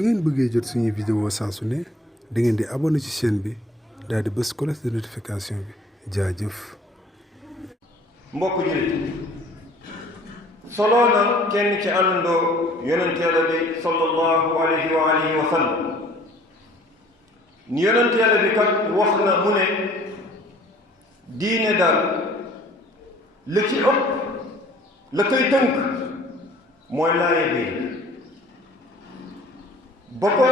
su ngeen bëggee jot suñuy vidéo saa su ne da ngeen di abonné ci chaîne bi daal di bës cloche de notification bi jaajëf. mbokk jullit soloo na kenn ci àndandoo yonent yàlla bi sallallahu alayhi wa sallam ni yonent yàlla bi kat wax na mu ne diine daal li ci ëpp la koy tënk mooy laaye biir ba ko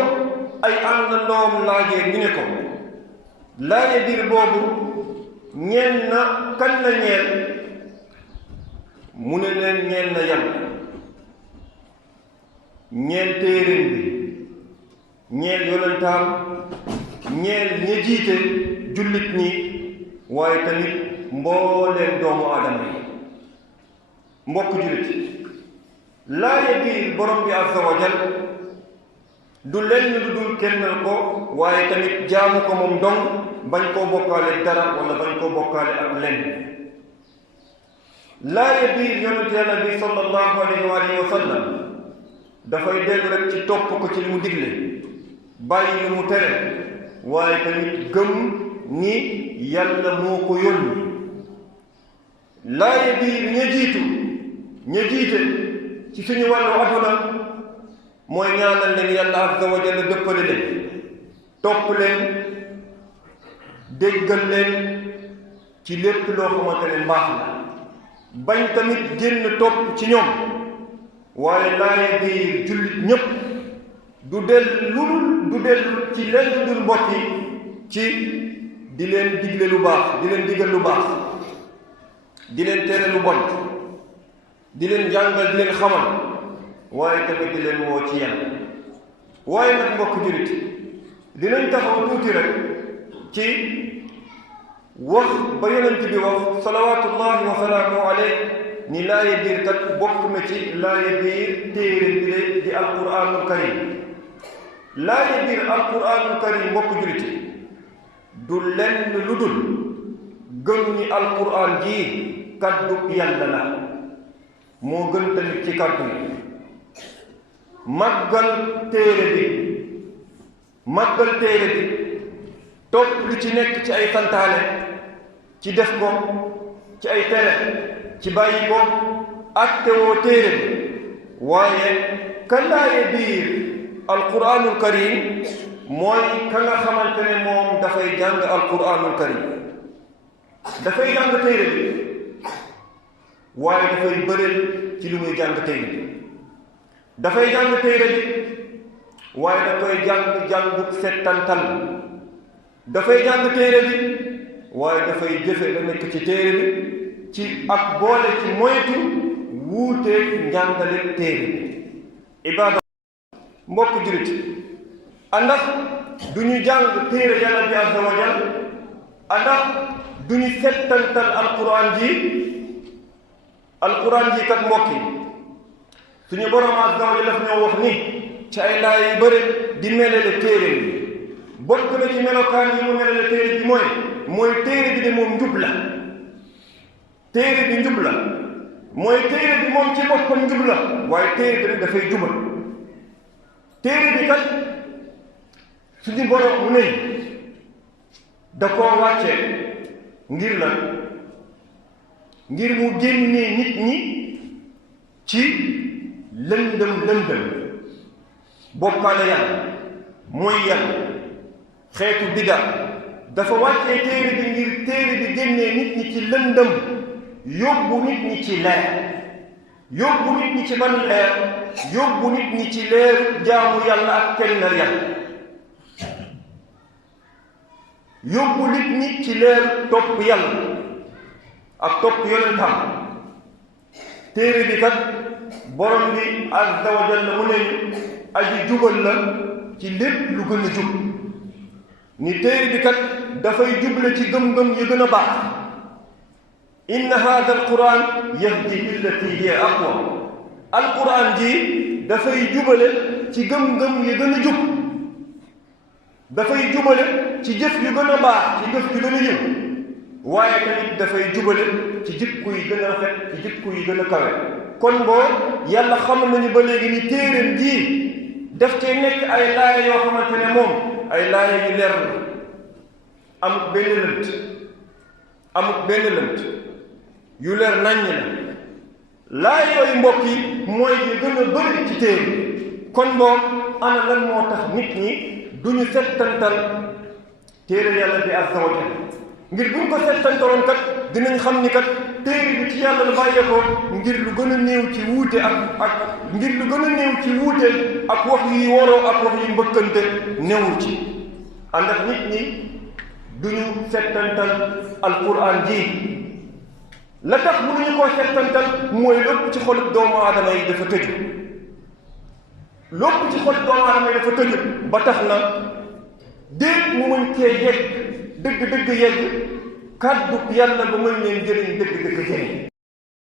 ay àndandoom laajee ñu ne ko laaye biir boobu ñeel na kan la ñeel mu ne leen ñeel na yàlla ñeel téeréem bi ñeel yonentaam ñeel ña jiite jullit ñi waaye tamit mbooleem doomu aadama yi mbokk jullit laaye biir borom bi azza wa jal du lenn lu dul kennal ko waaye tamit jaamu ko moom dong bañ koo bokkaale dara wala bañ koo bokkaale ak lenn laaye biir yonent yàlla bi sallallahu alayhi wa sallam dafay dellu rek ci topp ko ci li mu digle bàyyi li mu tere waaye tamit gëm ni yàlla moo ko yónni laaye biir ña jiite ci suñu wàllu aduna mooy ñaanal leen yàlla azza wa jalla dëppale leen topp leen déggal leen ci lépp loo xamante ne mbaax la bañ tamit génn topp ci ñoom waaye laaye biir jullit ñépp du dellu ci leen dul mbokk yi ci di leen digle lu baax di leen digal lu baax di leen tere lu bon di leen jàngal di leen xamal waaye tamit di leen woo ci yàlla waaye nag mbokk jullit dinañ taxaw tuuti rek ci wax ba yonent bi wax salawaatullahi wa salaamu alayhi ni laaye biir kat bokk na ci laaye biir téere bi di alquraanul karim laaye biir alquraanul karim mbokk jullit du lenn lu dul gëm ni alquraan ji kaddu yàlla la moo gën tamit ci kaddu yi màggal téere bi topp li ci nekk ci ay santaane ci def ko ci ay tere ci bàyyi ko attewoo téere bi waaye ka laaye biir alquraanul karim mooy ka nga xamante ne moom dafay jàng alquraanul karim dafay jàng téere bi waaye dafay bëreel ci lu muy jàng téere bi dafay jàng téere bi waaye da koy jàngu settantal dafay jàng téere bi waaye dafay jëfe la nekk ci téere bi ci ak boole ci moytu wuuteeg njàngale téere bi ibaada mbokk jullit andax du ñu jàng téere yàlla bi azza wa jal andax du ñu settantal alquran ji kat mbokk yi suñu borom azza wa jal daf ñoo wax ni ci ay laay yu bëri di melale téere bi bokk na ci melokaan yi mu melale téere bi mooy téere bi de moom njub la téere bi njub la mooy téere bi moom ci boppam njub la waaye téere bi dafay jubal téere bi kat suñu borom mu ne da koo wàcce ngir la ngir mu génnee nit ñi ci lëndëm bokkaale yàlla mooy yàlla xeetu bida dafa wàccee téere bi ngir téere bi génnee nit ñi ci lëndëm yóbbu nit ñi ci leer yóbbu nit ñi ci ban leer yóbbu nit ñi ci leer jaamu yàlla ak kennal yàlla yóbbu nit ñi ci leer topp yàlla ak topp yonentam téere bi kat borom bi azza wa jalla mu ne aji jubal la ci lépp lu gën a jub ni téere bi kat dafay juble ci gëm-gëm yu gën a baax inna hada alquran yahdi lillati hiya aqwa alquran ji dafay jubale ci gëm-gëm yu gën a jub dafay jubale ci jëf yu gën a baax ci jëf yu gën a yiw waaye tamit dafay jubale ci jikko yi gën a rafet ci jikko yi gën a kawe kon boo yàlla xam nañu ba léegi ni téeréem ji def cee nekk ay laaya yoo xamante ne moom ay laaya yu leer la amut benn lënt yu leer naññ la laaya yooyu mbokk yi mooy yu gën a bëri ci téere kon moom ana lan moo tax nit ñi duñu settantal téere yàlla bi azza wa jalla ngir buñ ko settantaloon kat dinañ xam ni kat téere bi ci yàlla la bàyyeekoo ngir lu gën a néew ci wuute ngir lu gën a néew ci wuute ak wax yi waroo ak wax yi mbëkkante newul ci ànd ak nit ñi duñu settantal alquran ji la tax mënuñu koo settantal mooy lépp ci xolub doomu aadama yi dafa tëju lépp ci xolub doomu aadama yi dafa tëju ba tax na déet mu mën cee yegg dëgg-dëgg yegg kàddu yàlla ba mën leen jëriñ dëgg-dëgg jëriñ